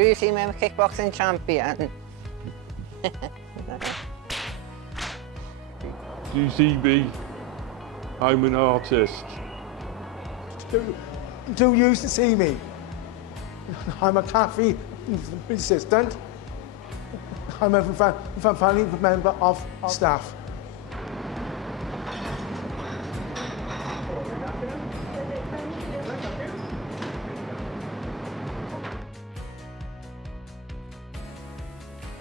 Do you see me? I'm a kickboxing champion. Do you see me? I'm an artist. Do you see me? I'm a cafe assistant. I'm a family member of staff.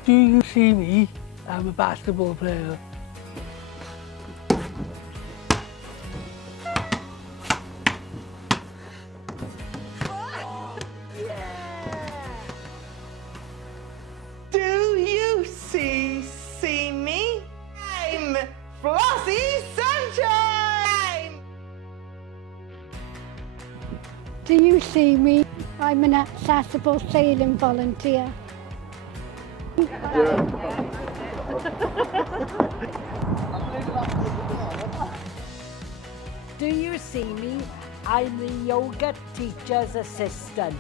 Do you see me? I'm a basketball player. Do you see me? I'm Flossie Sunshine! Do you see me? I'm an accessible sailing volunteer. Do you see me? I'm the yoga teacher's assistant.